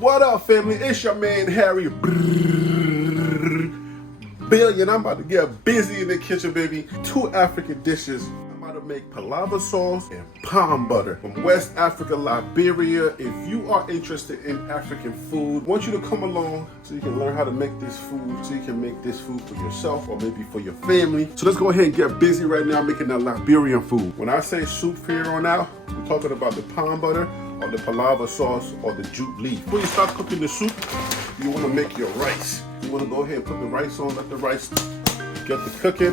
What up, family? It's your man Harry Billion. I'm about to get busy in the kitchen, baby. 2 African dishes. I'm about to make Palava sauce and palm butter from West Africa, Liberia. If you are interested in African food, I want you to come along so you can learn how to make this food, so you can make this food for yourself or maybe for your family. So let's go ahead and get busy right now making that Liberian food. When I say soup here on out, we're talking about the palm butter or the Palava sauce or the jute leaf. Before you start cooking the soup, you want to make your rice. You want to go ahead and put the rice on, let the rice get to cooking.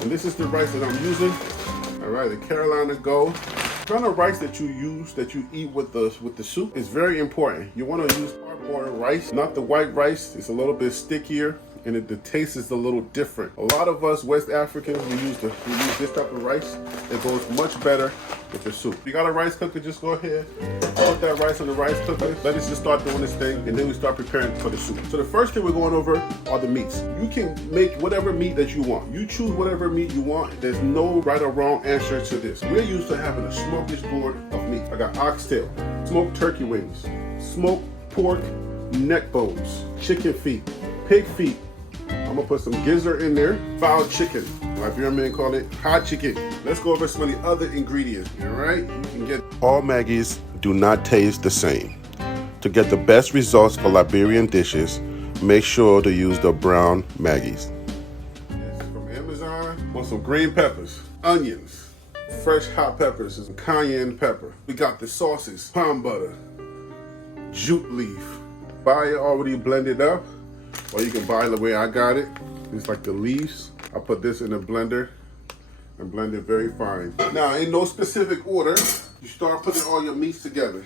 And this is the rice that I'm using. All right, the Carolina Gold. The kind of rice that you use, that you eat with the soup is very important. You want to use parboiled rice, not the white rice. It's a little bit stickier and the taste is a little different. A lot of us West Africans, we use this type of rice. It goes much better with the soup. If you got a rice cooker, just go ahead, put that rice in the rice cooker. Let it just start doing this thing, and then we start preparing for the soup. So the first thing we're going over are the meats. You can make whatever meat that you want. You choose whatever meat you want. There's no right or wrong answer to this. We're used to having a smorgasbord of meat. I got oxtail, smoked turkey wings, smoked pork, neck bones, chicken feet, pig feet. I'm gonna put some gizzard in there, fowl chicken. Liberian men call it hot chicken. Let's go over some of the other ingredients, all right? You can get all Maggies do not taste the same. To get the best results for Liberian dishes, make sure to use the brown Maggies. This is from Amazon. Want some green peppers, onions, fresh hot peppers, and cayenne pepper. We got the sauces, palm butter, jute leaf. Buy it already blended up, or you can buy it the way I got it. It's like the leaves. I put this in a blender and blend it very fine. Now, in no specific order, you start putting all your meats together.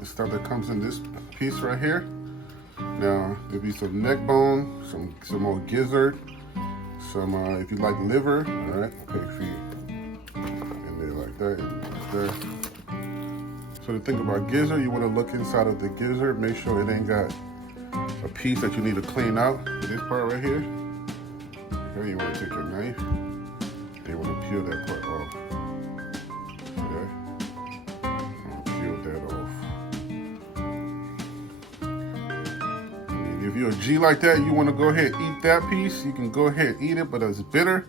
The stuff that comes in this piece right here. Now, there'll be some neck bone, some more gizzard, some, if you like liver, all right, pig feet. And there like that, and like that. So the thing about gizzard, you want to look inside of the gizzard, make sure it ain't got a piece that you need to clean out. This part right here, okay, you want to take your knife, and you want to peel that part off. Okay, peel that off. And if you're a G like that, you want to go ahead and eat that piece. You can go ahead and eat it, but it's bitter.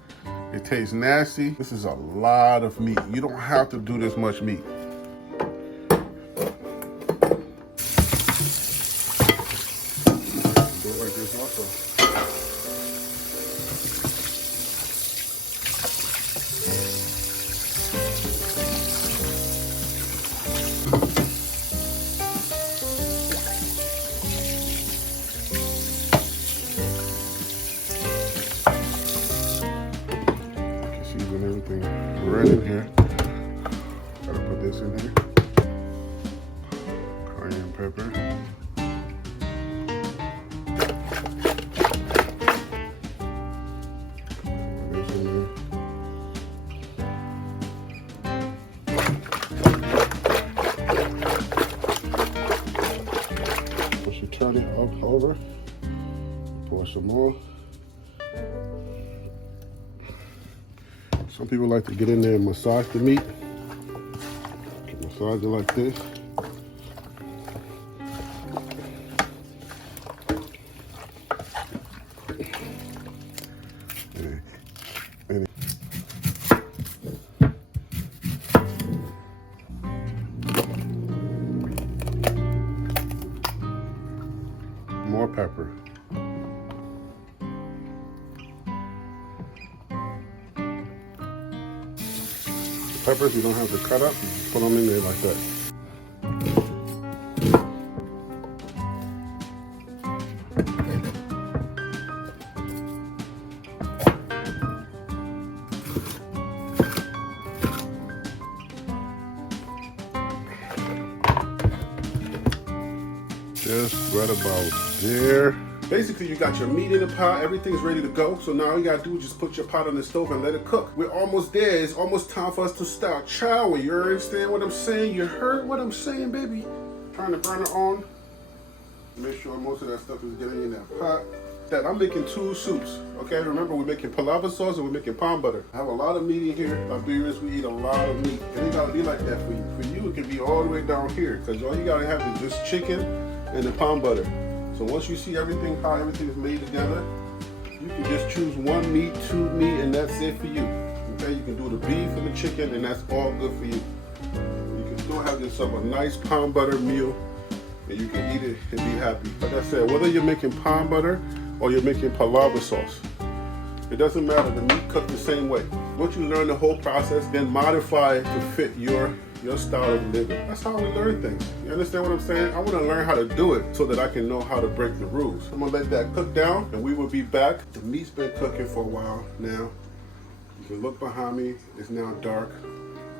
It tastes nasty. This is a lot of meat. You don't have to do this much meat. Everything right in here. Gotta put this in here. Cayenne pepper. Put this in there. Once you turn it up over, pour some more. Some people like to get in there and massage the meat. You can massage it like this. And more pepper. Peppers you don't have to cut up, you just put them in there like that. Just right about there. Basically, you got your meat in the pot, everything's ready to go. So now all you gotta do is just put your pot on the stove and let it cook. We're almost there. It's almost time for us to start chowing. You understand what I'm saying? You heard what I'm saying, baby? Turn the burner on. Make sure most of that stuff is getting in that pot. that I'm making 2 soups. Okay, remember we're making palava sauce and we're making palmbutter. I have a lot of meat in here. Liberians, we eat a lot of meat. And it gotta be like that for you. For you, it can be all the way down here, because all you gotta have is just chicken and the palmbutter. So once you see everything, how everything is made together, you can just choose 1 meat, 2 meat, and that's it for you. Okay, you can do the beef and the chicken, and that's all good for you. You can still have yourself a nice palmbutter meal, and you can eat it and be happy. Like I said, whether you're making palmbutter or you're making palava sauce, it doesn't matter. The meat cooked the same way. Once you learn the whole process, then modify it to fit your style of living. That's how we learn things. You understand what I'm saying? I want to learn how to do it so that I can know how to break the rules. I'm gonna let that cook down, and we will be back. The meat's been cooking for a while now. You can look behind me. It's now dark.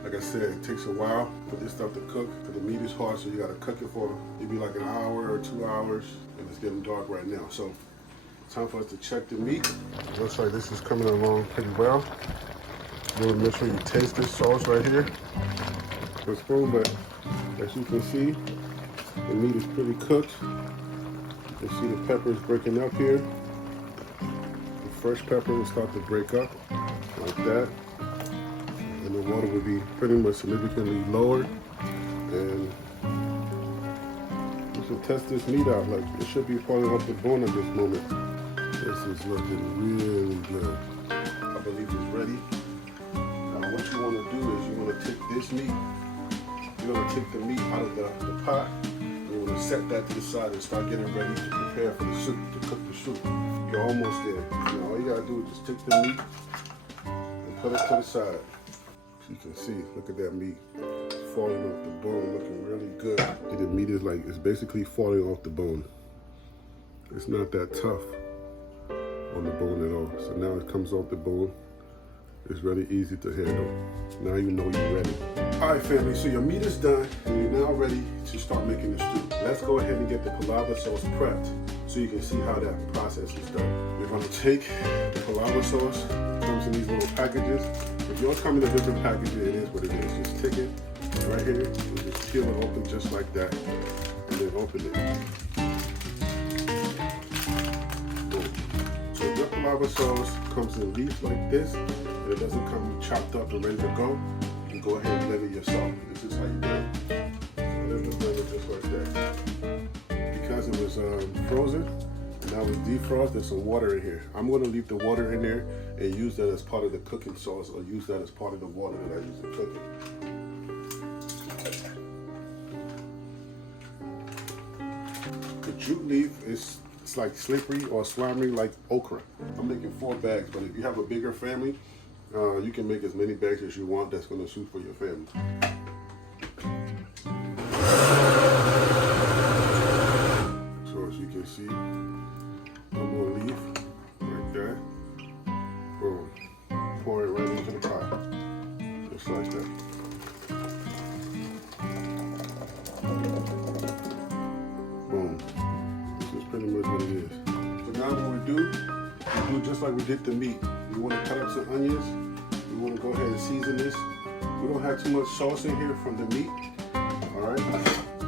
Like I said, it takes a while for this stuff to cook. But the meat is hard, so you gotta cook it for maybe like an hour or 2 hours. And it's getting dark right now. So time for us to check the meat. It looks like this is coming along pretty well. You want to make sure you taste this sauce right here. The spoon, but as you can see, the meat is pretty cooked. You can see the peppers breaking up here. The fresh pepper will start to break up like that. And the water will be pretty much significantly lowered. And you should test this meat out. Like, it should be falling off the bone at this moment. This is looking really good. I believe it's ready. Now what you want to do is you want to take this meat, you're going to take the meat out of the pot, and you want to set that to the side and start getting ready to prepare for the soup, to cook the soup. You're almost there. Now all you got to do is just take the meat and put it to the side. So you can see, look at that meat falling off the bone, looking really good. See, the meat is like, it's basically falling off the bone. It's not that tough on the bone at all. So now it comes off the bone. It's really easy to handle. Now you know you're ready. All right, family, so your meat is done and you're now ready to start making the stew. Let's go ahead and get the palava sauce prepped so you can see how that process is done. You're gonna take the palava sauce. It comes in these little packages. If yours come in a different package, it is what it is. Just take it right here and just peel it open just like that, and then open it. So your palava sauce comes in leaves like this, and it doesn't come chopped up and ready to go. You can go ahead and blend it yourself. This is how you do it. So let's blend it just like that. Because it was frozen, and now it's defrosted, there's some water in here. I'm going to leave the water in there and use that as part of the cooking sauce, or use that as part of the water that I use to cook it. The jute leaf is like slippery or slimy like okra. I'm making 4 bags, but if you have a bigger family, you can make as many bags as you want that's going to suit for your family. So as you can see, one more leaf like that. Boom. Pour it right into the pot, just like that. Boom. This is pretty much what it is. So now what we do just like we did the meat. We want to cut up some onions. We want to go ahead and season this. We don't have too much sauce in here from the meat. Alright?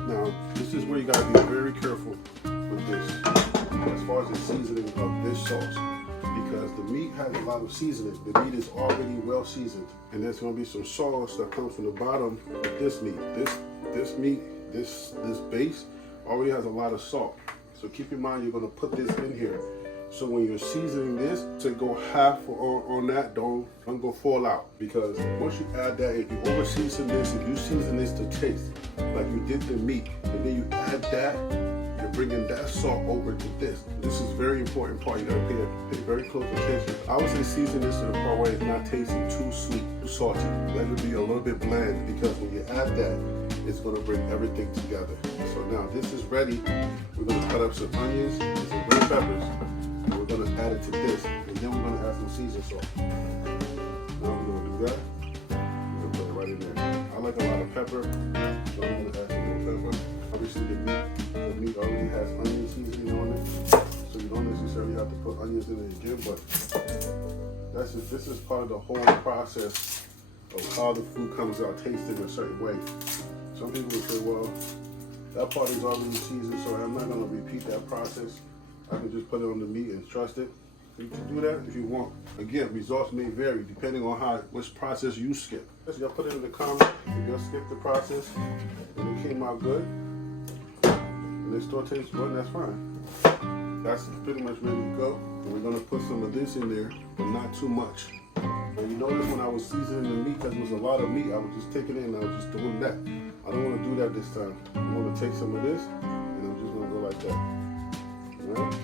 Now, this is where you gotta be very careful with this as far as the seasoning of this sauce. Because the meat has a lot of seasoning. The meat is already well seasoned. And there's gonna be some sauce that comes from the bottom of this meat. This meat, this base already has a lot of salt. So keep in mind you're gonna put this in here. So when you're seasoning this, to go half on that, don't go fall out. Because once you add that, if you over season this, if you season this to taste, like you did the meat, and then you add that, you're bringing that salt over to this. This is a very important part. You gotta pay very close attention. I would say season this to the part where it's not tasting too sweet, too salty. Let it be a little bit bland, because when you add that, it's gonna bring everything together. So now this is ready. We're gonna cut up some onions and some green peppers. And we're gonna add it to this, and then we're gonna add some seasoned salt. Now we're gonna do that. We're gonna put it right in there. I like a lot of pepper, so I'm gonna add some more pepper. Obviously the meat already has onion seasoning on it, so you don't necessarily have to put onions in it again, but this is part of the whole process of how the food comes out tasting a certain way. Some people will say, well, that part is already seasoned, so I'm not gonna repeat that process. I can just put it on the meat and trust it. You can do that if you want. Again, results may vary depending on which process you skip. So y'all put it in the comments if y'all skip the process and it came out good and it still tastes good, that's fine. That's pretty much ready to go. And we're gonna put some of this in there, but not too much. And you notice when I was seasoning the meat, because there was a lot of meat, I was just taking it and I was just doing that. I don't want to do that this time. I'm going to take some of this and I'm just going to go like that. Alright?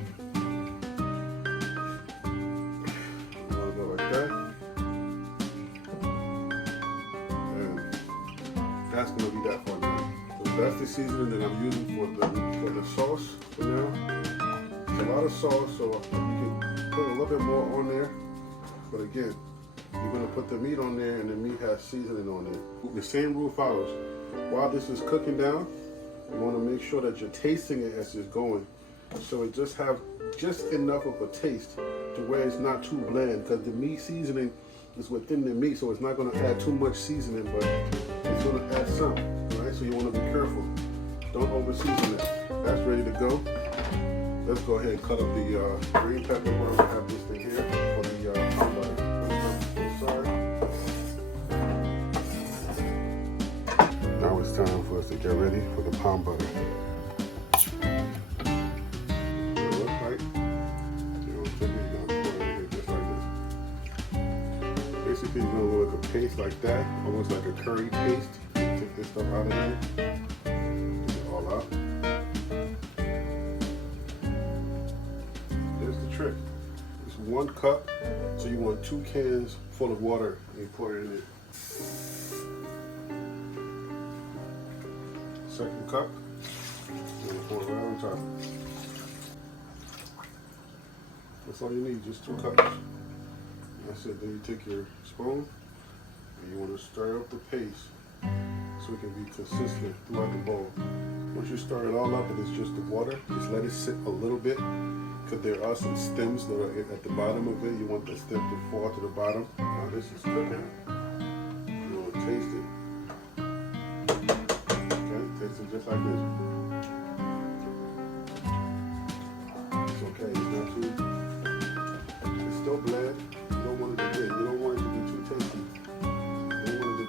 I'm going to go like that. And that's going to be that for now. So that's the seasoning that I'm using for the sauce for now. It's a lot of sauce, so you can put a little bit more on there. But again, you're going to put the meat on there and the meat has seasoning on it. The same rule follows. While this is cooking down, you want to make sure that you're tasting it as it's going. So it just have just enough of a taste to where it's not too bland, because the meat seasoning is within the meat, so it's not going to add too much seasoning, but it's going to add some. Right? So you want to be careful. Don't over season it. That's ready to go. Let's go ahead and cut up the green pepper. We're going to have this thing here for the palmbutter. Now it's time for us to get ready for the palmbutter. It looks like you're going to put it in here just like this. Basically, you're going to look like a paste like that, almost like a curry paste. Take this stuff out of here. Get it all out. There's the trick. It's 1 cup, so you want 2 cans full of water and you pour it in it. Second cup, and pour it right on top. That's all you need, just 2 cups. That's it. Then you take your spoon and you want to stir up the paste so it can be consistent throughout the bowl. Once you stir it all up and it's just the water, just let it sit a little bit, because there are some stems that are at the bottom of it. You want the stem to fall to the bottom. Now this is cooking. You want to taste it. Taste it just like this. It's okay, it's not too, it's still bland. You don't want it to be, you don't want it to be too tasty. You don't want it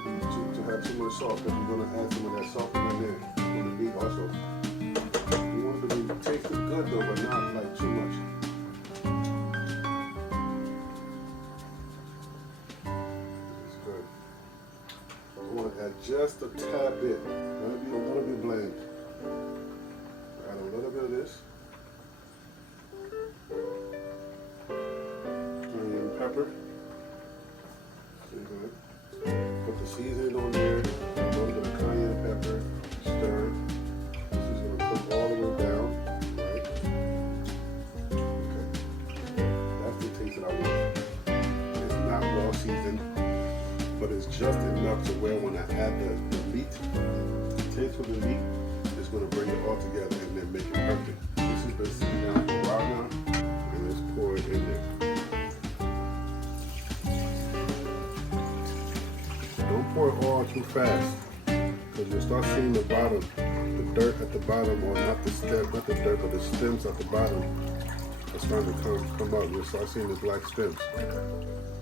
to have too much salt, because you're going to add some of that salt in there on the meat also. You want it to be tasting good though, but not like too much. This is good. I want to add just a tad bit. Let it be a little bit bland. Add a little bit of this. Cayenne pepper. Put the seasoning on there. A little bit of cayenne pepper. Stir. This is going to cook all the way down. Right? Okay. That's the taste that I want. It's not well seasoned, but it's just enough to where when I add the meat, the taste of the meat is going to bring it all together and then make it perfect. This has been sitting down for a while now, and let's pour it in there. Don't pour it all too fast, because you'll start seeing the bottom, the dirt at the bottom, or not the stem, not the dirt, but the stems at the bottom. It's starting to come out. You'll start seeing the black stems.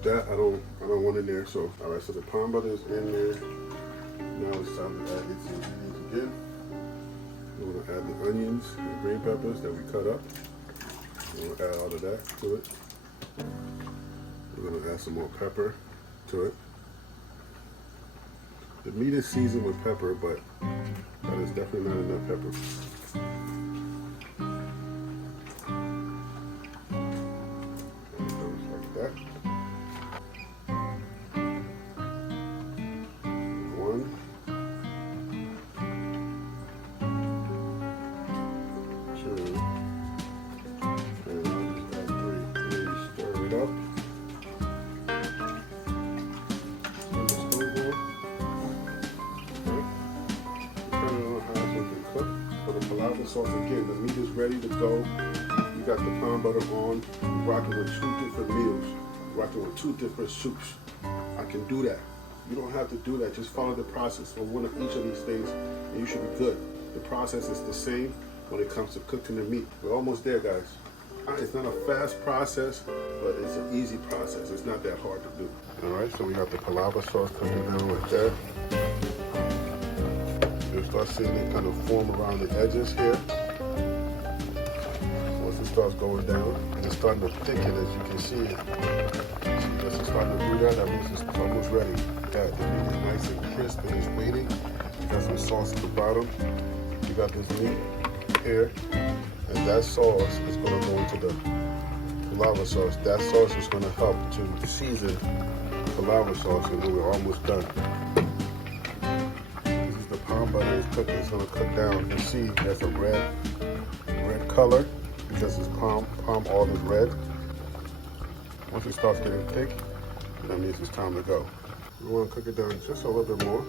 That I don't want in there. So all right, so the palmbutter is in there. Now it's time to add its ingredients again. We're going to add the onions and green peppers that we cut up. We're going to add all of that to it. We're going to add some more pepper to it. The meat is seasoned with pepper, but that is definitely not enough pepper. Like that. 1, 2, and I'll just add 3. Then you stir it up. Turn the stove on. Okay. Turn it on high so it can cook. For the palava sauce, again, the meat is ready to go. You got the palmbutter on. You're rocking with 2 different meals. You're rocking with 2 different soups. I can do that. You don't have to do that. Just follow the process of one of each of these things, and you should be good. The process is the same when it comes to cooking the meat. We're almost there, guys. It's not a fast process, but it's an easy process. It's not that hard to do. All right, so we got the Palava sauce cooking down like that. You'll start seeing it kind of form around the edges here. Once it starts going down, and it's starting to thicken, as you can see it. See, as it's starting to do that, that means it's almost ready. That the meat is nice and crisp and it's waiting. You got some sauce at the bottom. You got this meat here, and that sauce is going to go into the Palava sauce. That sauce is going to help to season the Palava sauce, and then we're almost done. This is the Palmbutter is cooking. It's going to cook down. You can see there's a red color because it's palm oil is red. Once it starts getting thick, that means it's time to go. We want to cook it down just a little bit more.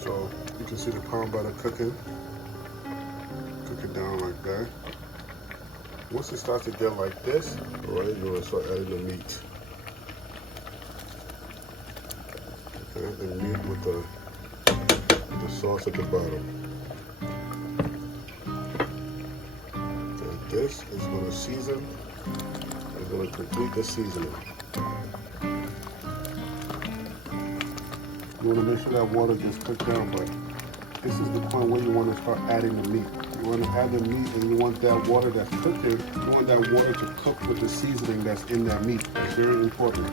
So you can see the Palmbutter cooking. Cook it down like that. Once it starts to get like this, all right, you're going to start adding the meat. Okay, the meat with the sauce at the bottom. And this is going to season. It's going to complete the seasoning. You want to make sure that water gets cooked down, but this is the point where you want to start adding the meat. You want to add the meat, and you want that water that's cooking, you want that water to cook with the seasoning that's in that meat. It's very important.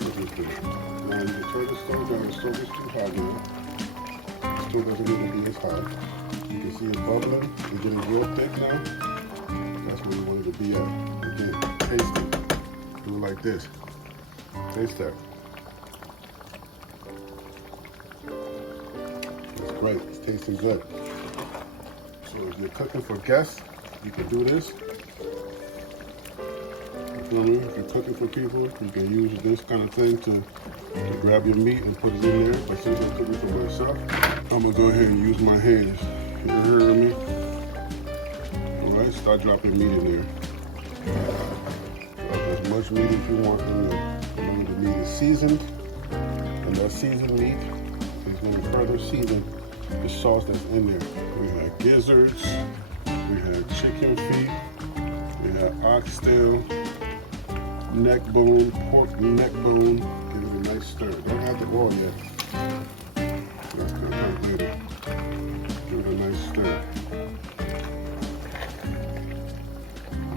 Now you can turn the stove down. The stove is too hot now. The stove doesn't need to be as hot. You can see it bubbling. It's getting real thick now. That's where you want it to be at. Again, taste it. Do it like this. Taste that. Great, it's tasting good. So if you're cooking for guests, you can do this. You feel me? If you're cooking for people, you can use this kind of thing to grab your meat and put it in there. But since I'm cooking for myself, I'm gonna go ahead and use my hands. You heard me? All right, start dropping meat in there. Drop as much meat as you want in there. Remember, the meat is seasoned, and that seasoned meat is going to further season the sauce that's in there. We had gizzards, we had chicken feet, we had oxtail, neck bone, pork neck bone. Give it a nice stir. Don't have the oil yet. That's going to come later. Give it a nice stir.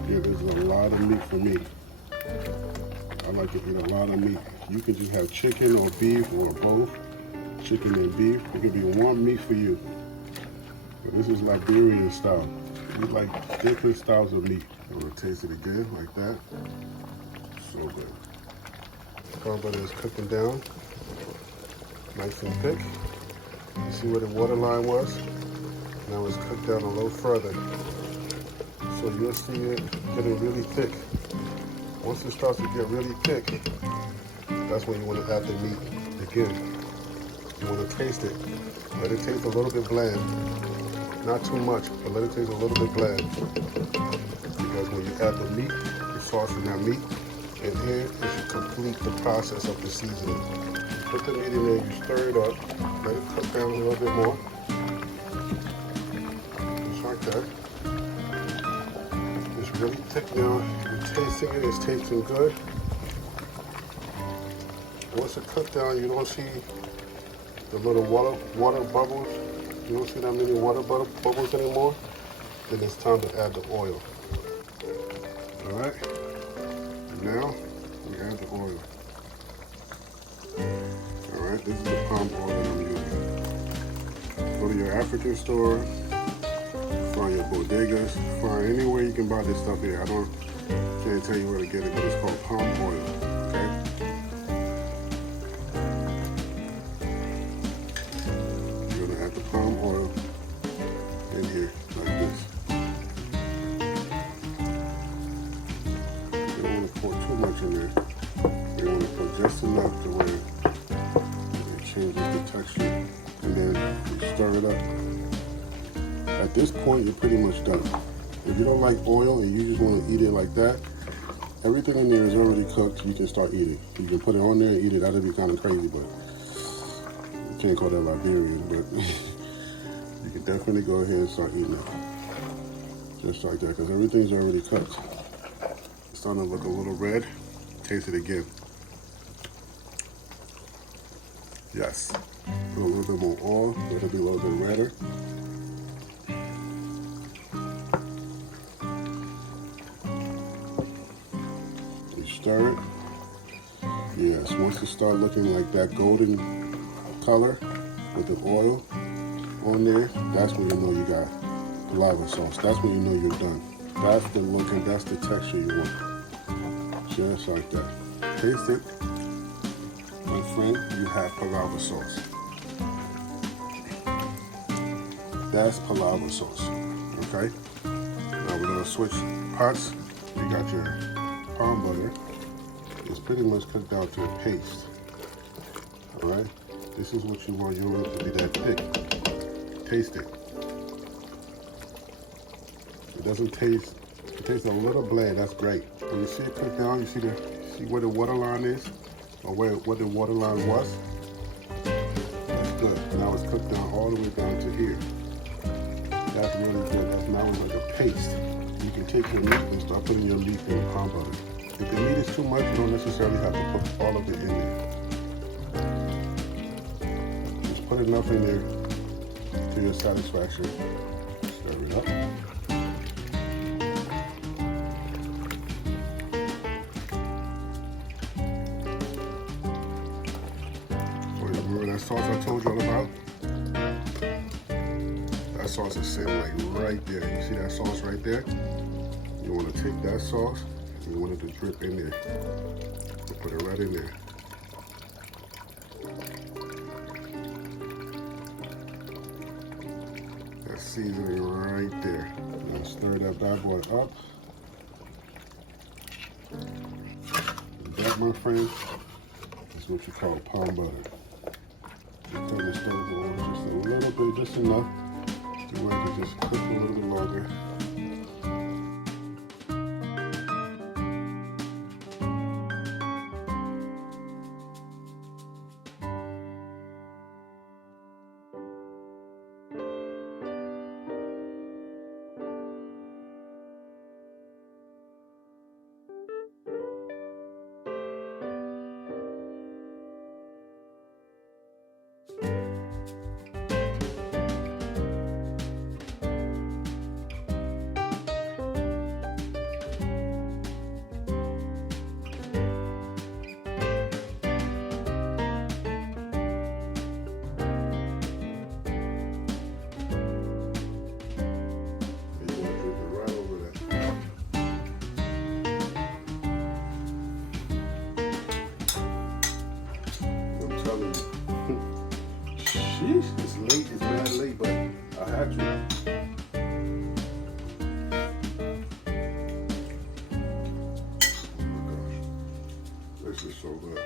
Yeah, there's a lot of meat for me. I like to eat a lot of meat. You can just have chicken or beef or both. Chicken and beef. It could be one meat for you. But this is Liberian style. It's like different styles of meat. I'm gonna taste it again like that. So good. Palmbutter is cooking down. Nice and thick. You see where the water line was? Now it's cooked down a little further. So you'll see it getting really thick. Once it starts to get really thick, that's when you want to add the meat again. You want to taste it. Let it taste a little bit bland. Not too much, but let it taste a little bit bland. Because when you add the meat, the sauce in that meat, and here it should complete the process of the seasoning. You put the meat in there, you stir it up, let it cook down a little bit more. Just like that. It's really thick now. You're tasting it, it's tasting good. Once it cooked down, you don't see the little water bubbles. You don't see that many water bubbles anymore. Then it's time to add the oil. All right. And now we add the oil. All right. This is the palm oil that I'm using. Go to your African store. Find your bodegas. Find anywhere you can buy this stuff here. Can't tell you where to get it, but it's called palm oil. Okay. Palm oil in here like this. You don't want to pour too much in there. You want to put just enough to where it changes the texture. And then you stir it up. At this point, you're pretty much done. If you don't like oil and you just want to eat it like that, everything in there is already cooked. You can start eating. You can put it on there and eat it. That'd be kind of crazy, but you can't call that Liberian, but you can definitely go ahead and start eating it. Just like that, because everything's already cooked. It's starting to look a little red. Taste it again. Yes. Put a little bit more oil, let it be a little bit redder. You stir it. Yes, once it starts looking like that golden color with the oil on there, that's when you know you got palava sauce. That's when you know you're done. That's the look and that's the texture you want. Just like that. Taste it. My friend, you have palava sauce. That's palava sauce. Okay? Now we're gonna switch pots. You got your Palmbutter. It's pretty much cooked down to a paste. Alright? This is what you want. You don't want it to be that thick. Taste it. It doesn't taste, it tastes a little bland. That's great. When you see it cooked down, you see where the water line is? Or what the water line was? That's good. Now it's cooked down all the way down to here. That's really good. That's now like a paste. You can take your meat and start putting your meat in the Palmbutter. If the meat is too much, you don't necessarily have to put all of it in there. Just put enough in there to your satisfaction. Stir it up. Remember that sauce I told you all about? That sauce is sitting like right there. You see that sauce right there? You want to take that sauce and you want it to drip in there. You put it right in there. That seasoning right there. Now stir that bad boy up. And that, my friend, is what you call Palmbutter. You turn the stove on just a little bit, just enough to where it can just cook a little bit longer. Sheesh, it's late, it's mad late, but I had to. Oh my gosh, this is so good.